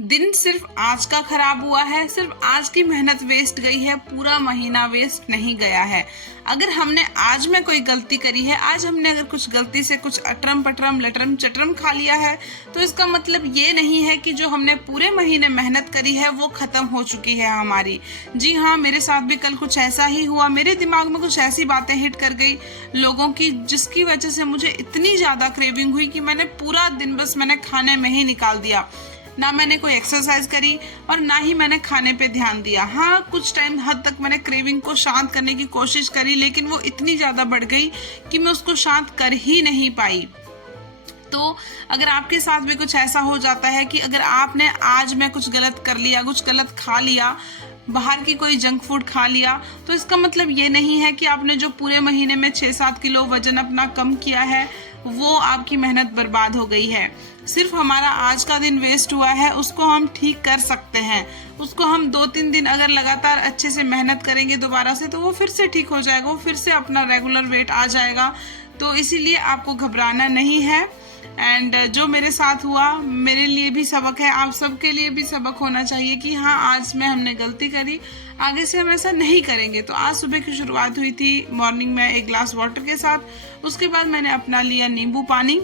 दिन सिर्फ आज का खराब हुआ है, सिर्फ आज की मेहनत वेस्ट गई है, पूरा महीना वेस्ट नहीं गया है। अगर हमने आज में कोई गलती करी है, आज हमने अगर कुछ गलती से कुछ अटरम पटरम लटरम चटरम खा लिया है, तो इसका मतलब ये नहीं है कि जो हमने पूरे महीने मेहनत करी है वो खत्म हो चुकी है हमारी। जी हाँ, मेरे साथ भी कल कुछ ऐसा ही हुआ। मेरे दिमाग में कुछ ऐसी बातें हिट कर गई लोगों की, जिसकी वजह से मुझे इतनी ज्यादा क्रेविंग हुई कि मैंने पूरा दिन बस मैंने खाने में ही निकाल दिया। ना मैंने कोई एक्सरसाइज करी और ना ही मैंने खाने पे ध्यान दिया। हाँ, कुछ टाइम हद तक मैंने क्रेविंग को शांत करने की कोशिश करी, लेकिन वो इतनी ज्यादा बढ़ गई कि मैं उसको शांत कर ही नहीं पाई। तो अगर आपके साथ भी कुछ ऐसा हो जाता है कि अगर आपने आज में कुछ गलत कर लिया, कुछ गलत खा लिया, बाहर की कोई जंक फूड खा लिया, तो इसका मतलब ये नहीं है कि आपने जो पूरे महीने में 6-7 किलो वजन अपना कम किया है वो आपकी मेहनत बर्बाद हो गई है। सिर्फ हमारा आज का दिन वेस्ट हुआ है, उसको हम ठीक कर सकते हैं। उसको हम 2-3 दिन अगर लगातार अच्छे से मेहनत करेंगे दोबारा से, तो वो फिर से ठीक हो जाएगा, वो फिर से अपना रेगुलर वेट आ जाएगा। तो इसीलिए आपको घबराना नहीं है। एंड जो मेरे साथ हुआ मेरे लिए भी सबक है, आप सबके लिए भी सबक होना चाहिए कि हाँ, आज में हमने गलती करी, आगे से हम ऐसा नहीं करेंगे। तो आज सुबह की शुरुआत हुई थी मॉर्निंग में एक ग्लास वाटर के साथ, उसके बाद मैंने अपना लिया नींबू पानी।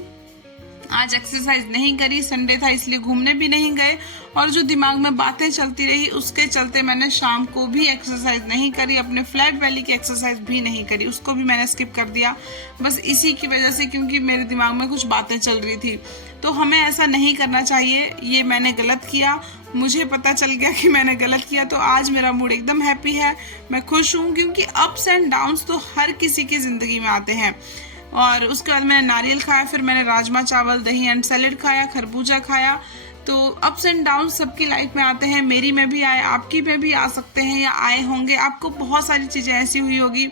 आज एक्सरसाइज नहीं करी, संडे था इसलिए घूमने भी नहीं गए, और जो दिमाग में बातें चलती रही उसके चलते मैंने शाम को भी एक्सरसाइज नहीं करी, अपने फ्लैट वैली की एक्सरसाइज भी नहीं करी, उसको भी मैंने स्किप कर दिया, बस इसी की वजह से, क्योंकि मेरे दिमाग में कुछ बातें चल रही थी। तो हमें ऐसा नहीं करना चाहिए। ये मैंने गलत किया, मुझे पता चल गया कि मैंने गलत किया, तो आज मेरा मूड एकदम हैप्पी है, मैं खुश हूँ, क्योंकि अप्स एंड डाउन्स तो हर किसी की जिंदगी में आते हैं। और उसके बाद मैंने नारियल खाया, फिर मैंने राजमा चावल दही एंड सैलेड खाया, खरबूजा खाया। तो अप्स एंड डाउन सबकी लाइफ में आते हैं, मेरी में भी आए, आपकी में भी आ सकते हैं या आए होंगे। आपको बहुत सारी चीज़ें ऐसी हुई होगी,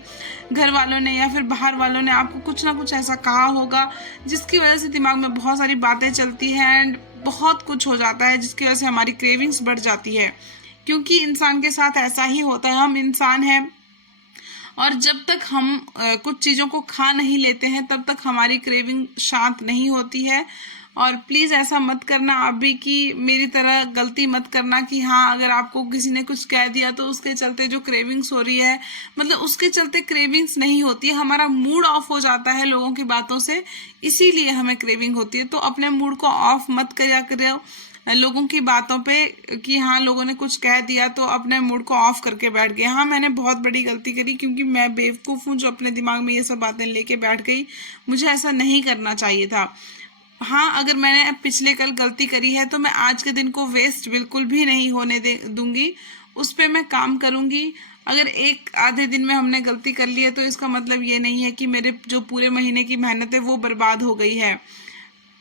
घर वालों ने या फिर बाहर वालों ने आपको कुछ ना कुछ ऐसा कहा होगा जिसकी वजह से दिमाग में बहुत सारी बातें चलती हैं एंड बहुत कुछ हो जाता है, जिसकी वजह से हमारी क्रेविंग्स बढ़ जाती है। क्योंकि इंसान के साथ ऐसा ही होता है, हम इंसान हैं, और जब तक हम कुछ चीज़ों को खा नहीं लेते हैं तब तक हमारी क्रेविंग शांत नहीं होती है। और प्लीज़ ऐसा मत करना आप भी कि मेरी तरह गलती मत करना कि हाँ, अगर आपको किसी ने कुछ कह दिया तो उसके चलते जो क्रेविंग्स हो रही है, मतलब उसके चलते क्रेविंग्स नहीं होती है, हमारा मूड ऑफ हो जाता है लोगों की बातों से, इसीलिए हमें क्रेविंग होती है। तो अपने मूड को ऑफ मत करा करो लोगों की बातों पे कि हाँ, लोगों ने कुछ कह दिया तो अपने मूड को ऑफ करके बैठ गए। हाँ, मैंने बहुत बड़ी गलती करी, क्योंकि मैं बेवकूफ़ हूँ जो अपने दिमाग में ये सब बातें लेके बैठ गई, मुझे ऐसा नहीं करना चाहिए था। हाँ, अगर मैंने पिछले कल गलती करी है तो मैं आज के दिन को वेस्ट बिल्कुल भी नहीं होने दूंगी, उस पर मैं काम करूंगी। अगर एक आधे दिन में हमने गलती कर ली है तो इसका मतलब ये नहीं है कि मेरे जो पूरे महीने की मेहनत है वो बर्बाद हो गई है।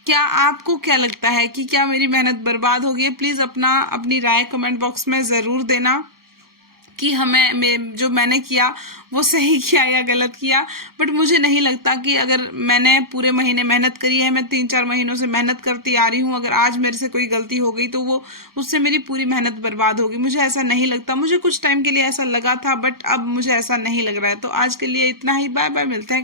क्या आपको क्या लगता है कि क्या मेरी मेहनत बर्बाद हो गई है? प्लीज़ अपनी राय कमेंट बॉक्स में ज़रूर देना कि जो मैंने किया वो सही किया या गलत किया। बट मुझे नहीं लगता कि अगर मैंने पूरे महीने मेहनत करी है, मैं 3-4 महीनों से मेहनत करती आ रही हूँ, अगर आज मेरे से कोई गलती हो गई तो वो उससे मेरी पूरी मेहनत बर्बाद होगी, मुझे ऐसा नहीं लगता। मुझे कुछ टाइम के लिए ऐसा लगा था, बट अब मुझे ऐसा नहीं लग रहा है। तो आज के लिए इतना ही, बाय बाय, मिलते हैं।